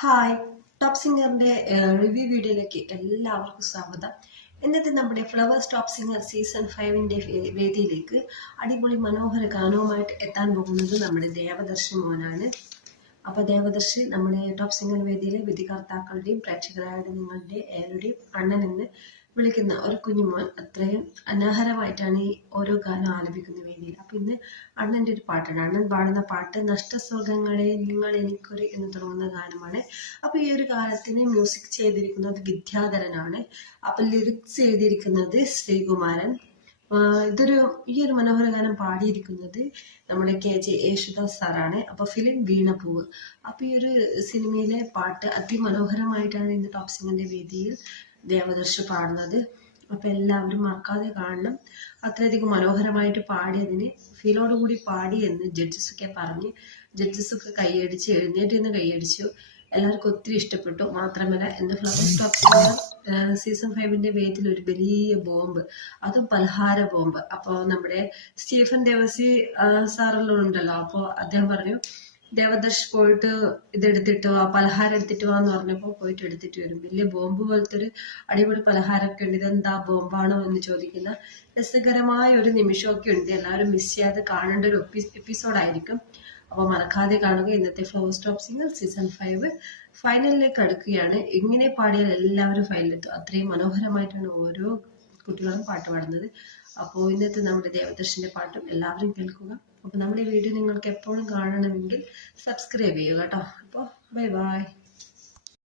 Hi top സിംഗറിന്റെ review വീഡിയോയിലേക്ക് എല്ലാവർക്കും സ്വാഗതം. ഇന്നത്തെ നമ്മുടെ ഫ്ലവേഴ്സ് ടോപ്പ് സിംഗർ സീസൺ ഫൈവിന്റെ വേദിയിലേക്ക് അടിപൊളി മനോഹര ഗാനവുമായിട്ട് എത്താൻ പോകുന്നത് നമ്മുടെ ദേവദർശൻ മോനാണ്. അപ്പോൾ ദേവദർശി നമ്മുടെ ടോപ്പ് സിംഗർ വേദിയിലെ വിധികർത്താക്കളുടെയും പ്രേക്ഷകരായ നിങ്ങളുടെ ഏവരുടെയും അണ്ണൻ എന്ന് വിളിക്കുന്ന ഒരു കുഞ്ഞുമോൻ അത്രയും അനാഹരമായിട്ടാണ് ഈ ഓരോ ഗാനം ആലപിക്കുന്ന വേദിയിൽ. അപ്പൊ ഇന്ന് അണ്ണന്റെ ഒരു പാട്ടാണ്. അണ്ണൻ പാടുന്ന പാട്ട് നഷ്ടസ്വർഗങ്ങളെ നിങ്ങൾ എനിക്കൊരു എന്ന് തുടങ്ങുന്ന ഗാനമാണ്. അപ്പൊ ഈ ഒരു ഗാനത്തിന് മ്യൂസിക് ചെയ്തിരിക്കുന്നത് വിദ്യാധരനാണ്. അപ്പൊ ലിറിക്സ് എഴുതിയിരിക്കുന്നത് ശ്രീകുമാരൻ. ഇതൊരു ഈ ഒരു മനോഹര ഗാനം പാടിയിരിക്കുന്നത് നമ്മുടെ കെ ജെ യേശുദാസ് സാറാണ്. അപ്പൊ ഫിലിം വീണപ്പൂവ് അപ്പൊ ഈ ഒരു സിനിമയിലെ പാട്ട് അതിമനോഹരമായിട്ടാണ് ഇന്ന് ടോപ് വേദിയിൽ ദേവദർശി പാടുന്നത്. അപ്പൊ എല്ലാവരും മറക്കാതെ കാണണം. അത്രയധികം മനോഹരമായിട്ട് പാടിയതിന് ഫീലോടുകൂടി എന്ന് ജഡ്ജസ് ഒക്കെ പറഞ്ഞ് ജഡ്ജസ് ഒക്കെ കൈയടിച്ച് എഴുന്നേറ്റ് നിന്ന് കൈയടിച്ചു. എല്ലാവർക്കും ഒത്തിരി ഇഷ്ടപ്പെട്ടു. മാത്രമല്ല എന്റെ ഫ്ലവർ ടോപ്സ് സീസൺ ഫൈവിന്റെ വെയിറ്റിൽ ഒരു വലിയ ബോംബ് അതും പലഹാര ബോംബ്. അപ്പോൾ നമ്മുടെ സ്റ്റീഫൻ ദേവസി സാറെല്ലാം ഉണ്ടല്ലോ. അപ്പോൾ അദ്ദേഹം പറഞ്ഞു ദേവദർശ് പോയിട്ട് ഇതെടുത്തിട്ട് ആ പലഹാരം എടുത്തിട്ട് വാ എന്ന് പറഞ്ഞപ്പോൾ പോയിട്ട് എടുത്തിട്ട് വരും. വലിയ ബോംബ് പോലത്തെ ഒരു അടിപൊളി പലഹാരമൊക്കെ ഉണ്ട്. ഇതെന്താ ബോംബാണോ എന്ന് ചോദിക്കുന്ന രസകരമായ ഒരു നിമിഷമൊക്കെ ഉണ്ട്. എല്ലാവരും മിസ് ചെയ്യാതെ കാണേണ്ട ഒരു എപ്പിസോഡായിരിക്കും അപ്പോൾ മറക്കാതെ കാണുക ഇന്നത്തെ flower stop single season five ഫൈനലിലേക്ക് അടുക്കുകയാണ്. എങ്ങനെ പാടിയാൽ എല്ലാവരും ഫൈനലെത്തും അത്രയും മനോഹരമായിട്ടാണ് ഓരോ കുട്ടികളും പാട്ട് പാടുന്നത്. അപ്പോൾ ഇന്നത്തെ നമ്മുടെ ദേവദർശന്റെ പാട്ടും എല്ലാവരും കേൾക്കുക. അപ്പോൾ നമ്മുടെ വീഡിയോ നിങ്ങൾക്ക് എപ്പോഴും കാണണമെങ്കിൽ സബ്സ്ക്രൈബ് ചെയ്യുക കേട്ടോ. അപ്പോൾ ബൈ ബൈ